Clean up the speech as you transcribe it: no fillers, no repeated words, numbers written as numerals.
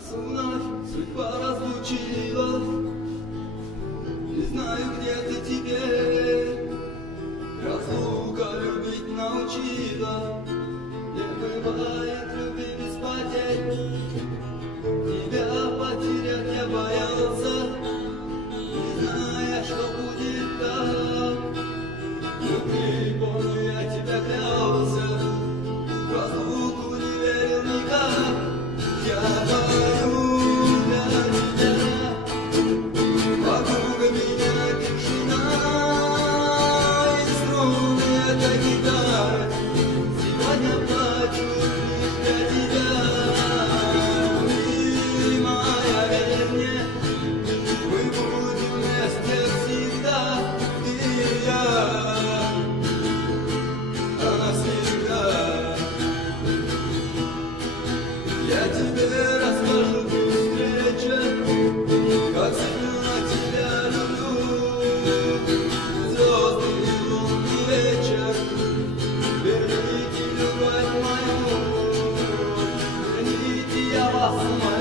Нас вновь судьба разлучила. Не знаю, где ты теперь. Разлука любить научила. Не бывает любви без потерь. Тебя потерять я боялся, не зная, что будет так. Внутри, помню, я тебя клялся, в разлуку не верил никак. Я пою для тебя, вокруг меня тишина, и струны этой гитары сегодня плачут лишь для тебя. Ты моя, верь мне, мы будем вместе всегда, ты и я, навсегда. Я тебе расскажу при встрече, как сильно тебя люблю. Звезды и лунный вечер, верните любовь мою, верните я вас, мою.